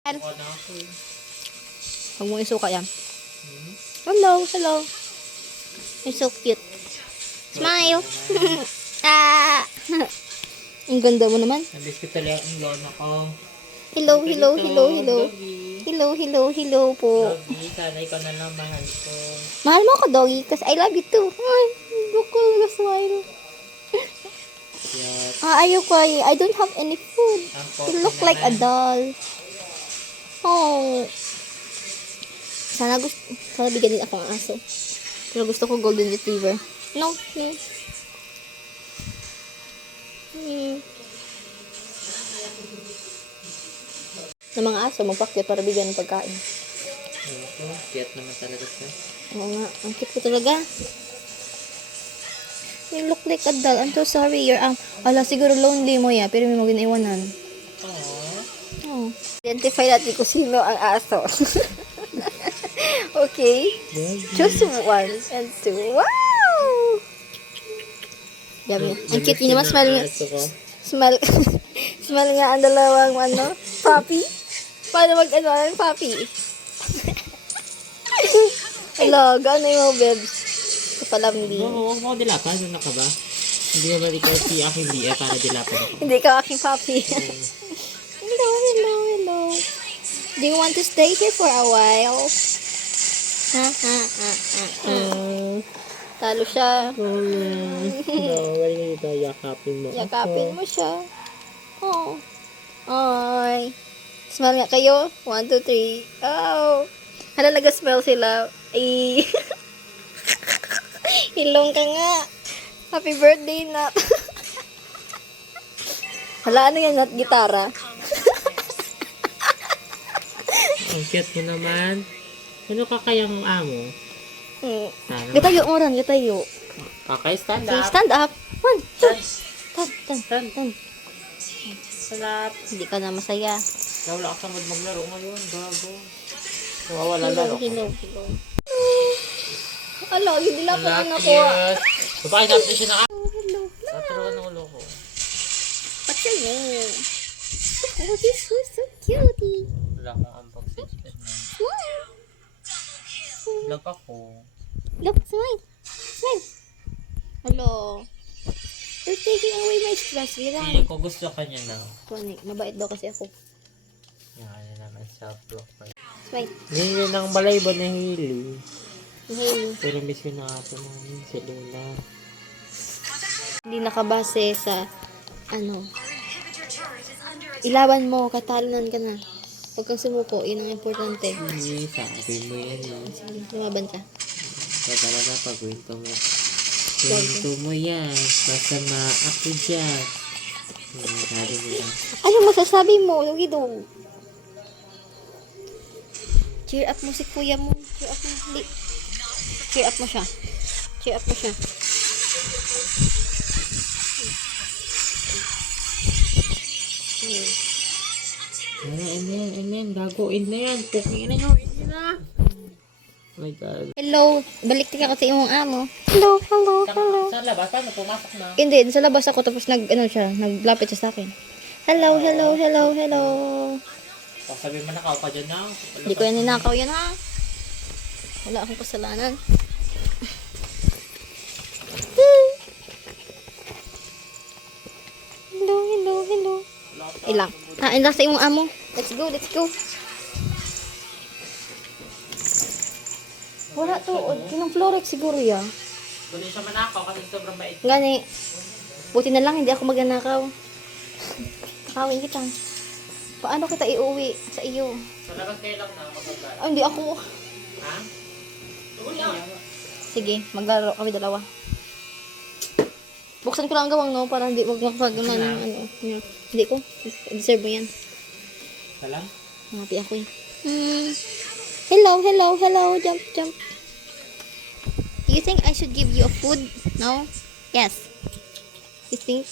Ako na ako eh. Huwag mo isuka yan. Hello, hello. You're so cute. Smile. Ah. Ang ganda mo naman. Nabis ko talaga ang lola ko. Hello, hello, hello, hello. Hello, hello, hello po. Doggy, sana ikaw na lang mahal ko. Mahal mo ako, doggy, kasi I love you too. Ay, look ko, smile. Cute. Ayoko ay. I don't have any food. Ang You look like a doll. Oh. Sana bigyan din ako ng aso. Pero gusto ko golden retriever. No. Sa mga aso, magpakyat para bigyan ng pagkain. Ito, cute naman talaga siya. Oo nga, ang cute ko talaga. You look like a doll. I'm so sorry. Ala, siguro lonely mo ya, pero may mag-iniwanan. Aww. Oh. Identify natin kung sino ang aso. Okay. Choose 1 and 2. Wow! Yummy. Ang cute niya naman. Smile nga ang dalawang puppy. Paano ang puppy? Hello, gano'n yung bebs? Kapalambing. Oo, huwag mo dilapan. Ano ka ba? Hindi naman ikaw si aking liya para dilapan ako. Hindi ka aking puppy. Hello, hello, hello. Do you want to stay here for a while? Talo siya. Galing dito, yakapin mo. Yakapin mo siya. Oh. Ay. Smile nga kayo. 1, 2, 3. Oh. Hala, nag-smell sila. Ay. Hilong ka nga. Happy birthday, Nat. Hala, ano yan, Nat? Gitara? Ang cute mo naman. Ano ka kayang amo? Sana. Gatayo mo rin, gatayo. Okay, stand Okay, up. stand up. 1, 2, stand. Salap. Hindi ka na masaya. Wala ka sa maglaro ngayon, gago. Nawawala laro ko. Hello. Ala, hindi lang pa na ako. Babae natin siya na Hello. naturuan ng ulo ko. What's your name? Oh, this was so cutie. Wala akong unboxing. Smile. Vlog ako. Look, smile. Smile. Hello. You're taking away my stress. Hindi ko gusto kanya na. Tuwani, mabait daw kasi ako. Yan, ano naman self-block pa. Smile. Hindi ng balay ba na hili? Hey. Pero miss ko na ito namin si Luna. Hindi nakabase sa ilaban mo, katalunan ka na. Huwag kang sumuko, yun ang importante. Hindi, sabi mo yan eh. Sige, lumaban ka. Ito talaga pag kwento mo. Kwento mo yan. Masama ako dyan. Sabi mo yan. Ano masasabi mo? Lugi daw. Cheer up mo si kuya mo. Cheer up mo. Hindi. Cheer up mo siya. Cheer up mo siya. Amen. Gagoin na yan. Cooking na yun. Oh my God. Hello. Balik ka kasi yung amo. Hello. Sa labas? Paano pumasok na? Hindi, sa labas ako tapos naglapit siya sa akin. Hello. Sabi mo nakaw ka dyan na. Hindi ko yan ninakaw yan ha. Wala akong kasalanan. Hello. Ilang. Ilang sa imong amo. Let's go. Wala to. Kinong Florex siguro ya. Doon siya manakaw kasi sobrang bait. Gani. Buti na lang hindi ako magnanakaw. Kakawin kita. Paano kita iuwi sa iyo? Sa labas kayo lang na kapag Hindi ako. ha? Tuloy lang. Sige, maglaro kami dalawa. Buksan ko lang ang gawang no para hindi wag makapag Hindi ko. Deserve mo yan. Salam? Happy ako eh. Hello. Jump. Do you think I should give you a food? No? Yes. You think?